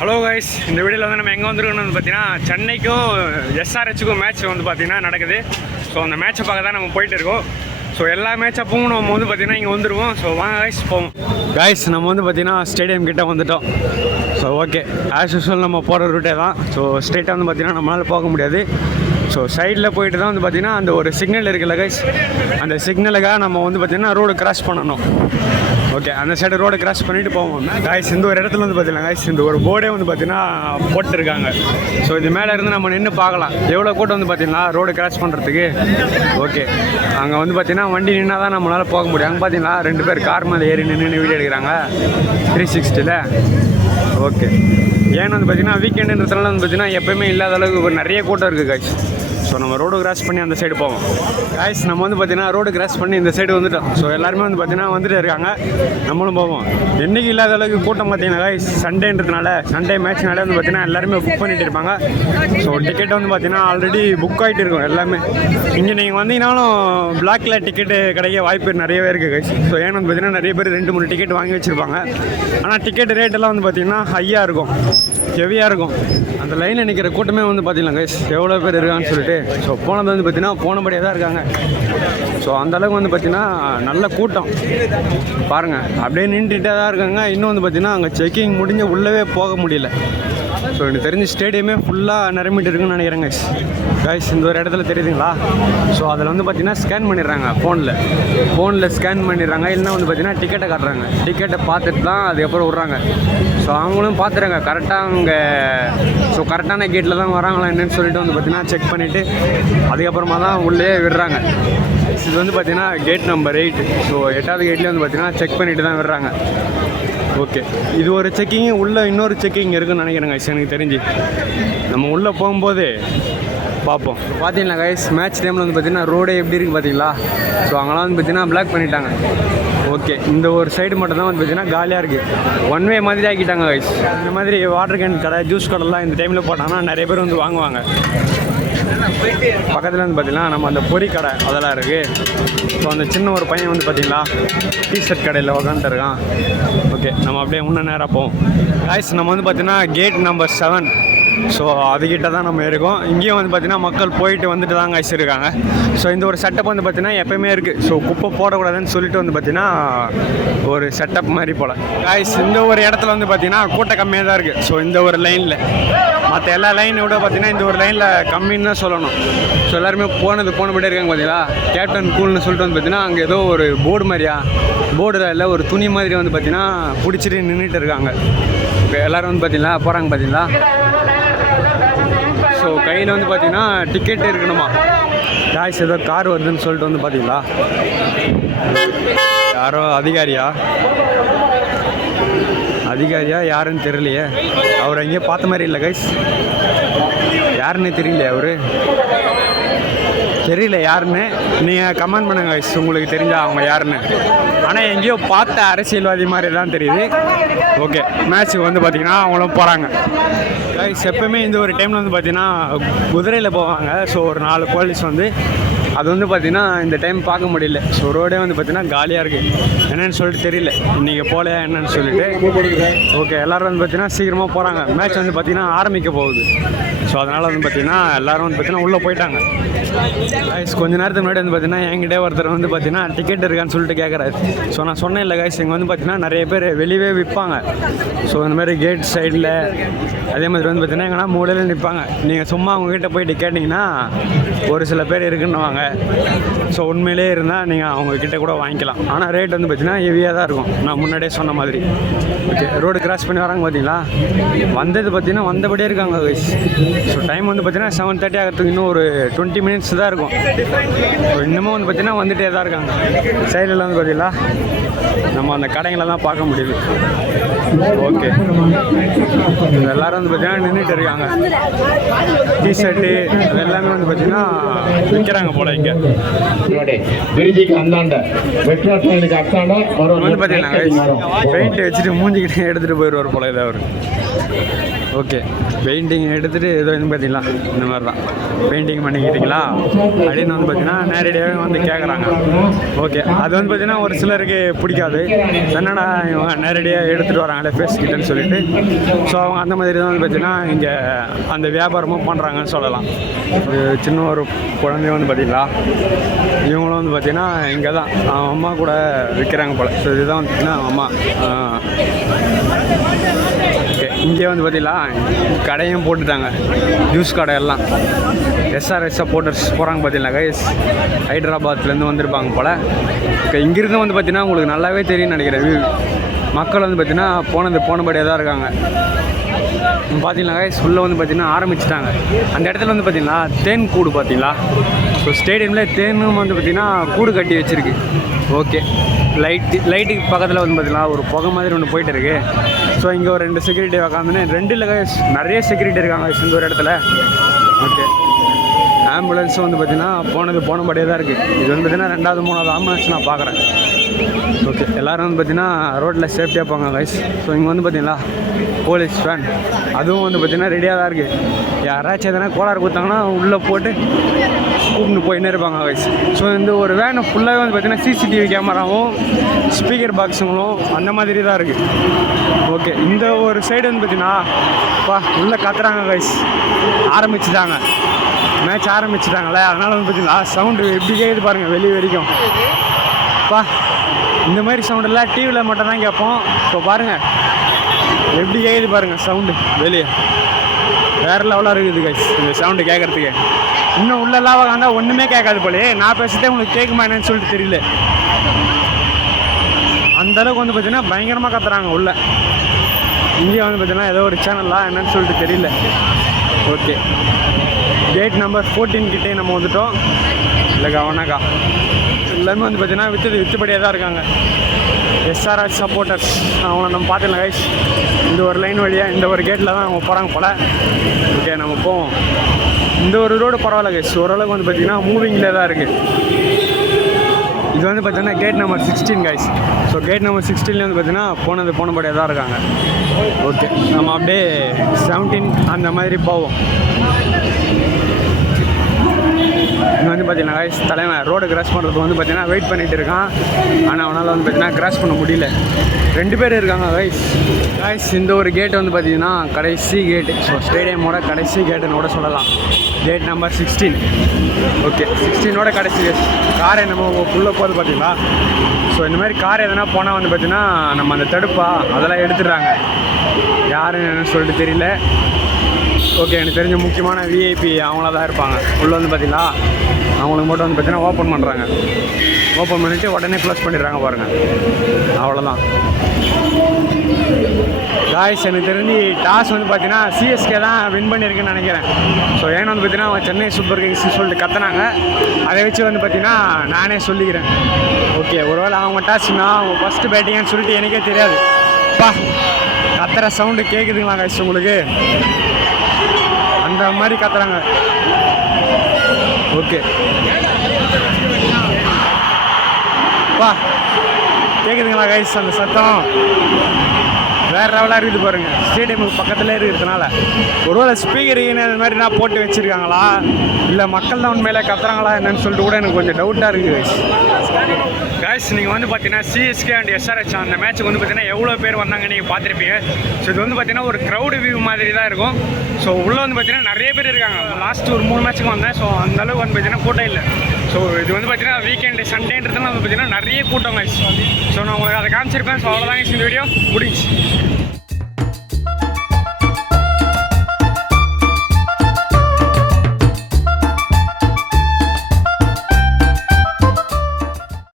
Hello guys, இந்த வீடியோவில் வந்து நம்ம எங்கே வந்துருக்கோம்னு வந்து பார்த்தீங்கன்னா சென்னைக்கும் எஸ்ஆர்ஹெச்சுக்கும் மேட்ச் வந்து பார்த்தீங்கன்னா நடக்குது. ஸோ அந்த மேட்சை பார்க்க தான் நம்ம போயிட்டு இருக்கோம். ஸோ எல்லா மேட்ச் அப்பவும் நம்ம வந்து பார்த்தீங்கன்னா இங்கே வந்துடுவோம். ஸோ வாங்க கைஸ் போவோம். கைஸ் நம்ம வந்து பார்த்தீங்கன்னா ஸ்டேடியம் கிட்டே வந்துட்டோம். ஸோ ஓகே, ஆஸ் யூஸ்வல் நம்ம போகிற ரூட்டே தான். ஸோ ஸ்ட்ரெயிட்டாக வந்து பார்த்தீங்கன்னா நம்மளால் போக முடியாது. ஸோ சைடில் போயிட்டு தான் வந்து பார்த்தீங்கன்னா அந்த ஒரு சிக்னல் இருக்குல்ல கைஸ், அந்த சிக்னலுக்காக நம்ம வந்து பார்த்தீங்கன்னா ரோடு கிராஸ் பண்ணணும். ஓகே, அந்த சைடு ரோடு கிராஸ் பண்ணிவிட்டு போவோம். காய்ஸ் இந்த ஒரு இடத்துல வந்து பார்த்தீங்கன்னா காய்ஸ் இந்த ஒரு போர்டே வந்து பார்த்தீங்கன்னா போட்டுருக்காங்க. ஸோ இது மேலே இருந்து நம்ம நின்று பார்க்கலாம் எவ்வளோ கூட்டம் வந்து பார்த்தீங்கன்னா ரோடு கிராஸ் பண்ணுறதுக்கு. ஓகே, அங்கே வந்து பார்த்தீங்கன்னா வண்டி நின்னா தான் நம்மளால் போக முடியும். அங்கே பார்த்தீங்கன்னா 2 பேர் கார் மேலே ஏறி நின்று வீடியோ எடுக்கிறாங்க 360ல். ஓகே, ஏன்னு வந்து பார்த்தீங்கன்னா வீக்கெண்டுன்றதுனால வந்து பார்த்தீங்கன்னா எப்போயுமே இல்லாத அளவுக்கு நிறைய கூட்டம் இருக்குது காய்ஸ். ஸோ நம்ம ரோடு கிராஸ் பண்ணி அந்த சைடு போவோம். காய்ஸ் நம்ம வந்து பார்த்தீங்கன்னா ரோடு கிராஸ் பண்ணி இந்த சைடு வந்துட்டோம். ஸோ எல்லாருமே வந்து பார்த்தீங்கன்னா வந்துட்டு இருக்காங்க, நம்மளும் போவோம். என்றைக்கு இல்லாத அளவுக்கு கூட்டம் பார்த்தீங்கன்னா காய்ஸ் சண்டேன்றதுனால, சண்டே மேட்ச்னாலே வந்து பார்த்தீங்கன்னா எல்லாருமே புக் பண்ணிட்டு இருப்பாங்க. ஸோ டிக்கெட் வந்து பார்த்தீங்கன்னா ஆல்ரெடி புக் ஆகிட்டு இருக்கும் எல்லாமே. இங்கே நீங்கள் வந்தீங்கன்னாலும் பிளாக்ல டிக்கெட்டு கிடைக்க வாய்ப்பு நிறையவே இருக்குது காய்ஸ். ஸோ ஏன்னு வந்து பார்த்தீங்கன்னா நிறைய பேர் 2-3 டிக்கெட் வாங்கி வச்சுருப்பாங்க. ஆனால் டிக்கெட் ரேட்டெல்லாம் வந்து பார்த்தீங்கன்னா ஹையாக இருக்கும், ஹெவியாக இருக்கும். அந்த லைனில் நிற்கிற கூட்டமே வந்து பார்த்தீங்கன்னா கைஸ் எவ்வளோ பேர் இருக்காங்கன்னு சொல்லிட்டு. ஸோ போனது வந்து பார்த்தீங்கன்னா போனபடியே தான் இருக்காங்க. ஸோ அந்தளவுக்கு வந்து பார்த்தீங்கன்னா நல்ல கூட்டம் பாருங்கள், அப்படியே நின்றுட்டே தான் இருக்காங்க. இன்னும் வந்து பார்த்தீங்கன்னா அங்கே செக்கிங் முடிஞ்ச உள்ளவே போக முடியல. ஸோ எனக்கு தெரிஞ்ச ஸ்டேடியமே ஃபுல்லாக நிரம்பிட்டு இருக்குன்னு நினைக்கிறேங்க கைஸ். இந்த ஒரு இடத்துல தெரியுதுங்களா? ஸோ அதில் வந்து பார்த்தீங்கன்னா ஸ்கேன் பண்ணிடுறாங்க ஃபோனில் ஸ்கேன் பண்ணிடுறாங்க. இல்லைன்னா வந்து பார்த்தீங்கன்னா டிக்கெட்டை காட்டுறாங்க. டிக்கெட்டை பார்த்துட்டு தான் அதுக்கப்புறம் விட்றாங்க. ஸோ அவங்களும் பார்த்துறாங்க கரெக்டாக அவங்க. ஸோ கரெக்டான கேட்டில் தான் வராங்களா என்னன்னு சொல்லிட்டு வந்து பார்த்தீங்கன்னா செக் பண்ணிவிட்டு அதுக்கப்புறமா தான் உள்ளே விடுறாங்க. இது வந்து பார்த்தீங்கன்னா கேட் நம்பர் 8. ஸோ 8வது கேட்லேயே வந்து பார்த்தீங்கன்னா செக் பண்ணிவிட்டு தான் விடுறாங்க. ஓகே, இது ஒரு செக்கிங்கு. உள்ளே இன்னொரு செக்கிங் இருக்குதுன்னு நினைக்கிறேங்க கைஸ் எனக்கு தெரிஞ்சு. நம்ம உள்ளே போகும்போது பார்ப்போம். பார்த்தீங்களா கைஸ், மேட்ச் டைமில் வந்து பார்த்தீங்கன்னா ரோடே எப்படி இருக்குது பார்த்தீங்களா? ஸோ அங்கெல்லாம் வந்து பார்த்தீங்கன்னா பிளாக் பண்ணிட்டாங்க. ஓகே, இந்த ஒரு சைடு மட்டும் தான் வந்து பார்த்தீங்கன்னா காலியாக இருக்குது. ஒன் வே மாதிரி ஆக்கிட்டாங்க கைஸ். இந்த மாதிரி வாட்டர் கேன் கடை, ஜூஸ் கடைலாம் இந்த டைமில் போட்டாங்கன்னா நிறைய பேர் வந்து வாங்குவாங்க. பக்கத்தில் வந்து பார்த்திங்கன்னா நம்ம அந்த பொரி கடை அதெல்லாம் இருக்குது. ஸோ அந்த சின்ன ஒரு பையன் வந்து பார்த்திங்களா டிஷர்ட் கடையில் உட்காந்துட்டு இருக்கான். ஓகே, நம்ம அப்படியே இன்னும் நேராக போவோம். காய்ஸ் நம்ம வந்து பார்த்திங்கன்னா கேட் நம்பர் 7. ஸோ அதுக்கிட்ட தான் நம்ம இருக்கோம். இங்கேயும் வந்து பார்த்திங்கன்னா மக்கள் போயிட்டு வந்துட்டு தான் காய்ச்சி இருக்காங்க. ஸோ இந்த ஒரு செட்டப் வந்து பார்த்திங்கன்னா எப்போயுமே இருக்குது. ஸோ குப்பை போடக்கூடாதுன்னு சொல்லிட்டு வந்து பார்த்திங்கன்னா ஒரு செட்டப் மாதிரி போல். காய்ஸ் இந்த ஒரு இடத்துல வந்து பார்த்திங்கன்னா கூட்டம் கம்மியாக தான் இருக்குது. ஸோ இந்த ஒரு லைனில் மற்ற எல்லா லைனை விட பார்த்திங்கன்னா இந்த ஒரு லைனில் கம்மின்னு தான் சொல்லணும். ஸோ எல்லாருமே போனபடியே இருக்காங்க பார்த்தீங்களா. கேப்டன் கூல்னு சொல்லிட்டு வந்து பார்த்திங்கன்னா அங்கே ஏதோ ஒரு போர்டு மாதிரியா, போர்டில் இல்லை ஒரு துணி மாதிரி வந்து பார்த்திங்கன்னா பிடிச்சிட்டு நின்றுட்டு இருக்காங்க. இப்போ எல்லோரும் வந்து பார்த்திங்களா போகிறாங்க பார்த்தீங்களா. ஸோ கையில் வந்து பார்த்திங்கன்னா டிக்கெட் இருக்கணுமா. காய்ஸ் ஏதோ கார் வருதுன்னு சொல்லிட்டு வந்து பார்த்தீங்களா, யாரோ அதிகாரியா யாருன்னு தெரியலையே. அவர் எங்கேயோ பார்த்த மாதிரி இல்லை கைஸ், யாருன்னு தெரியலையே. அவர் தெரியல யாருன்னு. நீங்கள் கமெண்ட் பண்ணுங்க கைஸ் உங்களுக்கு தெரிஞ்சா அவங்க யாருன்னு. ஆனால் எங்கேயோ பார்த்த அரசியல்வாதி மாதிரி தான் தெரியுது. ஓகே, மேட்ச்சுக்கு வந்து பார்த்திங்கன்னா அவங்களும் போகிறாங்க கைஸ். எப்போவுமே இந்த ஒரு டைமில் வந்து பார்த்திங்கன்னா குதிரையில் போவாங்க. ஸோ ஒரு 4 போலீஸ் வந்து அது வந்து பார்த்திங்கன்னா இந்த டைம் பார்க்க முடியல. ஸோ ரோடே வந்து பார்த்திங்கன்னா காலியாக இருக்குது. என்னென்னு சொல்லிட்டு தெரியல இன்றைக்கி போகலையா என்னன்னு சொல்லிட்டு. ஓகே, எல்லோரும் வந்து பார்த்திங்கன்னா சீக்கிரமாக போகிறாங்க. மேட்ச் வந்து பார்த்திங்கன்னா ஆரம்பிக்க போகுது. ஸோ அதனால் வந்து பார்த்திங்கன்னா எல்லோரும் வந்து பார்த்திங்கன்னா உள்ளே போயிட்டாங்க. கைஸ் கொஞ்ச நேரத்துக்கு முன்னாடி வந்து பார்த்திங்கன்னா என்கிட்டே ஒருத்தர் வந்து பார்த்திங்கன்னா டிக்கெட் இருக்கான்னு சொல்லிட்டு கேட்குறாரு. ஸோ நான் சொன்னேன் இல்லை கைஸ், இங்கே வந்து பார்த்திங்கன்னா நிறைய பேர் வெளியே விற்பாங்க. ஸோ இந்த மாதிரி கேட் சைடில் அதே மாதிரி வந்து பார்த்திங்கன்னா எங்கன்னா மூலையில் நிற்பாங்க. நீங்கள் சும்மா அவங்கக்கிட்ட போயிட்டு கேட்டிங்கன்னா ஒரு சில பேர் இருக்குன்னுவாங்க. ஸோ உண்மையிலே இருந்தால் நீங்கள் அவங்கக்கிட்ட கூட வாங்கிக்கலாம். ஆனால் ரேட் வந்து பார்த்திங்கன்னா ஹெவியாக தான் இருக்கும், நான் முன்னாடியே சொன்ன மாதிரி. ஓகே, ரோடு கிராஸ் பண்ணி வராங்க பார்த்தீங்களா. வந்தது பார்த்திங்கன்னா வந்தபடியே இருக்காங்க கைஸ். ஸோ டைம் வந்து பார்த்திங்கன்னா 7:30 ஆகிறதுக்கு இன்னும் ஒரு 20 மினிட்ஸ் தான் இருக்கும். ஸோ இன்னமும் வந்து பார்த்திங்கன்னா வந்துகிட்டே தான் இருக்காங்க. சைடில் வந்து பார்த்திங்களா நம்ம அந்த கடைங்களெல்லாம் பார்க்க முடியுது. ஓகே, எல்லோரும் வந்து பார்த்திங்கன்னா நின்றுட்டு இருக்காங்க. டிஷர்ட்டு அது எல்லாமே வந்து பார்த்திங்கன்னா விற்கிறாங்க போல். இங்கே வந்து பார்த்தீங்கன்னா பெயிண்ட் வச்சுட்டு மூஞ்சிக்கிட்டே எடுத்துகிட்டு போயிடுவார் போல. இதை அவர் ஓகே, பெயிண்டிங் எடுத்துகிட்டு ஏதோ வந்து பார்த்தீங்களா இந்த மாதிரி தான் பெயிண்டிங் பண்ணிக்கிட்டீங்களா அப்படின்னு வந்து பார்த்தீங்கன்னா நேரடியாகவே வந்து கேட்குறாங்க. ஓகே, அது வந்து பார்த்தீங்கன்னா ஒரு சிலருக்கு பிடிக்காது, என்னடா இவங்க நேரடியாக எடுத்துகிட்டு வராங்களே பேசிக்கிட்டேன்னு சொல்லிட்டு. ஸோ அவங்க அந்த மாதிரி தான் வந்து பார்த்தீங்கன்னா இங்கே அந்த வியாபாரமும் பண்ணுறாங்கன்னு சொல்லலாம். ஒரு சின்ன ஒரு குழந்தைய வந்து பார்த்தீங்களா, இவங்களும் வந்து பார்த்தீங்கன்னா இங்கே தான் அவன் அம்மா கூட விற்கிறாங்க போல். ஸோ இதுதான் வந்து பார்த்தீங்கன்னா அம்மா. ஓகே, இங்கே வந்து பார்த்தீங்களா கடையும் போட்டுட்டாங்க, ஜூஸ் கடை எல்லாம். எஸ்ஆர்எஸ் சப்போர்ட்டர்ஸ் போகிறாங்க பார்த்தீங்களா கைஸ், ஹைதராபாத்லேருந்து வந்திருப்பாங்க போல். ஓகே, இங்கேருந்து வந்து பார்த்தீங்கன்னா உங்களுக்கு நல்லாவே தெரியும்னு நினைக்கிறேன். மக்கள் வந்து பார்த்தீங்கன்னா போனபடியாக தான் இருக்காங்க. பார்த்தீங்களா கைஸ், உள்ளே வந்து பார்த்தீங்கன்னா ஆரம்பிச்சிட்டாங்க. அந்த இடத்துல வந்து பார்த்தீங்கன்னா தேன் கூடு பார்த்தீங்களா. ஸோ ஸ்டேடியமில் தேனும் வந்து பார்த்திங்கன்னா கூடு கட்டி வச்சுருக்கு. ஓகே, லைட்டுக்கு பக்கத்தில் வந்து பார்த்திங்கன்னா ஒரு புகை மாதிரி ஒன்று போயிட்டு இருக்கு. ஸோ இங்கே ஒரு 2 செக்யூரிட்டி உக்காந்துன்னு 2 இல்லை நிறைய செக்யூரிட்டி இருக்காங்க இந்த ஒரு இடத்துல. ஓகே, ஆம்புலன்ஸும் வந்து பார்த்திங்கன்னா போனபடியே தான் இருக்குது. இது வந்து பார்த்திங்கன்னா 2வது 3வது ஆம்புலன்ஸ் நான் பார்க்குறேன். ஓகே, எல்லோரும் வந்து பார்த்திங்கன்னா ரோட்டில் சேஃப்டியாக போங்க கைஸ். ஸோ இங்கே வந்து பார்த்திங்களா போலீஸ் வேன் அதுவும் வந்து பார்த்திங்கன்னா ரெடியாக தான் இருக்குது. யாராச்சும் எதனா கோளாறு கொடுத்தாங்கன்னா உள்ளே போட்டு கூப்பிட்டு போயின்னே இருப்பாங்க கைஸ். ஸோ இந்த ஒரு வேனை ஃபுல்லாகவே வந்து பார்த்திங்கன்னா சிசிடிவி கேமராவும் ஸ்பீக்கர் பாக்ஸுங்களும் அந்த மாதிரி தான் இருக்குது. ஓகே, இந்த ஒரு சைடு வந்து பார்த்திங்கன்னா உள்ளே கத்துறாங்க கைஸ், ஆரம்பிச்சுட்டாங்க மேட்ச் ஆரம்பிச்சுட்டாங்களே. அதனால் வந்து பார்த்திங்கன்னா சவுண்டு எப்படி கேட்குது பாருங்கள் வெளியே வரைக்கும். இந்த மாதிரி சவுண்டெல்லாம் டிவியில் மட்டும் தான் கேட்போம். இப்போ பாருங்கள் எப்படி கேட்குது பாருங்கள் சவுண்டு வெளியே, வேறு லெவலாக இருக்குது கைஸ் இந்த சவுண்டு கேட்குறதுக்கு. இன்னும் உள்ளெல்லாம் வந்தால் ஒன்றுமே கேட்காது போலே. நான் பேசுகிறதே உங்களுக்கு கேட்குமா என்னன்னு சொல்லிட்டு தெரியல. அந்தளவுக்கு வந்து பார்த்திங்கன்னா பயங்கரமாக கத்துறாங்க உள்ள. இங்கே வந்து பார்த்திங்கன்னா ஏதோ ஒரு சேனல்லாம் என்னன்னு சொல்லிட்டு தெரியல. ஓகே, கேட் நம்பர் 14 கிட்டே நம்ம வந்துட்டோம். இல்லைக்கா ஒன்னாக்கா எல்லாருமே வந்து பார்த்திங்கன்னா விற்றுபடியாக தான் இருக்காங்க. எஸ்ஆர்எஸ் சப்போர்ட்டர்ஸ் அவங்கள நம்ம பார்த்துக்கலாம் கைஸ். இந்த ஒரு லைன் வழியாக இந்த ஒரு கேட்டில் தான் அவங்க போகிறாங்க போல். ஓகே, நம்ம போவோம். இந்த ஒரு ரோடு பரவாயில்ல கைஸ், ஓரளவுக்கு வந்து பார்த்திங்கன்னா மூவிங்கில் தான் இருக்குது. இது வந்து பார்த்திங்கன்னா gate number 16 guys. So gate number 16 வந்து பார்த்திங்கன்னா போனபடியாக தான் இருக்காங்க. ஓகே, நம்ம அப்படியே 17 அந்த மாதிரி போவோம். இங்கே வந்து பார்த்தீங்கன்னா கைஸ் தலைவன் ரோடு கிராஸ் பண்ணுறதுக்கு வந்து பார்த்தீங்கன்னா வெயிட் பண்ணிகிட்டு இருக்கான். ஆனால் அவனால் வந்து பார்த்தீங்கன்னா கிராஸ் பண்ண முடியல. 2 பேர் இருக்காங்க கைஸ். இந்த ஒரு கேட் வந்து பார்த்தீங்கன்னா கடைசி கேட்டு. ஸோ ஸ்டேடியமோட கடைசி கேட்டுன்னு கூட சொல்லலாம். Gate number 16. ஓகே, 16ஓட கடைசி கேட். காரை நம்ம உள்ளே போகிறது பார்த்தீங்களா. ஸோ இந்த மாதிரி கார் எதனா போனால் வந்து பார்த்தீங்கன்னா நம்ம அந்த தடுப்பா அதெல்லாம் எடுத்துடுறாங்க. யாருன்னு சொல்லிட்டு தெரியல. ஓகே, எனக்கு தெரிஞ்ச முக்கியமான விஐபி அவங்கள தான் இருப்பாங்க. உள்ளே வந்து பார்த்தீங்களா அவங்களுக்கு மட்டும் வந்து பார்த்தீங்கன்னா ஓப்பன் பண்ணுறாங்க. ஓப்பன் பண்ணிவிட்டு உடனே க்ளோஸ் பண்ணிடுறாங்க பாருங்கள். அவ்வளோதான் காய்ஸ். எனக்கு தெரிஞ்சு டாஸ் வந்து பார்த்தீங்கன்னா சிஎஸ்கே தான் வின் பண்ணியிருக்குன்னு நினைக்கிறேன். ஸோ ஏன்னா வந்து பார்த்தீங்கன்னா சென்னை சூப்பர் கிங்ஸ்னு சொல்லிட்டு கத்துனாங்க. அதை வச்சு வந்து பார்த்தீங்கன்னா நானே சொல்லிக்கிறேன். ஓகே, ஒருவேளை அவங்க டாஸ்னா அவங்க ஃபஸ்ட்டு பேட்டிங்கன்னு சொல்லிட்டு எனக்கே தெரியாது. கத்துற சவுண்டு கேட்குதுங்களா காய்ஸ் உங்களுக்கு? அந்த மாதிரி கத்துறாங்க. ஓகே, கேட்குதுங்களா கைஸ் அந்த சத்தம்? வேறு லெவலாக இருக்குது பாருங்கள். ஸ்டேடியமுக்கு பக்கத்தில் இருக்கிறதுனால ஒருவேளை ஸ்பீக்கர் அது மாதிரி நான் போட்டு வச்சுருக்காங்களா, இல்லை மக்கள் தான் உண்மையிலே கத்துறாங்களா என்னன்னு சொல்லிட்டு கூட எனக்கு கொஞ்சம் டவுட்டாக இருக்குது கைஸ். நீங்கள் வந்து பார்த்தீங்கன்னா சிஎஸ்கே அண்ட் எஸ்ஆர்எச் அந்த மேட்ச்சுக்கு வந்து பார்த்தீங்கன்னா எவ்வளோ பேர் வந்தாங்க நீங்கள் பார்த்துருப்பீங்க. ஸோ இது வந்து பார்த்தீங்கன்னா ஒரு க்ரௌடு வியூ மாதிரி தான் இருக்கும். ஸோ உள்ளே வந்து பார்த்தீங்கன்னா நிறைய பேர் இருக்காங்க. லாஸ்ட் ஒரு 3 மேட்ச்சுக்கு வந்தேன். ஸோ அந்தளவுக்கு வந்து பார்த்தீங்கன்னா கூட்டம் இல்லை. ஸோ இது வந்து பார்த்தீங்கன்னா வீக்கெண்டு சண்டேன்றதுனால வந்து பார்த்தீங்கன்னா நிறைய கூட்டம் கைஸ். ஸோ நான் உங்களுக்கு அதை காமிச்சிருப்பேன். ஸோ அவ்வளோதான் இந்த வீடியோ முடிஞ்சு.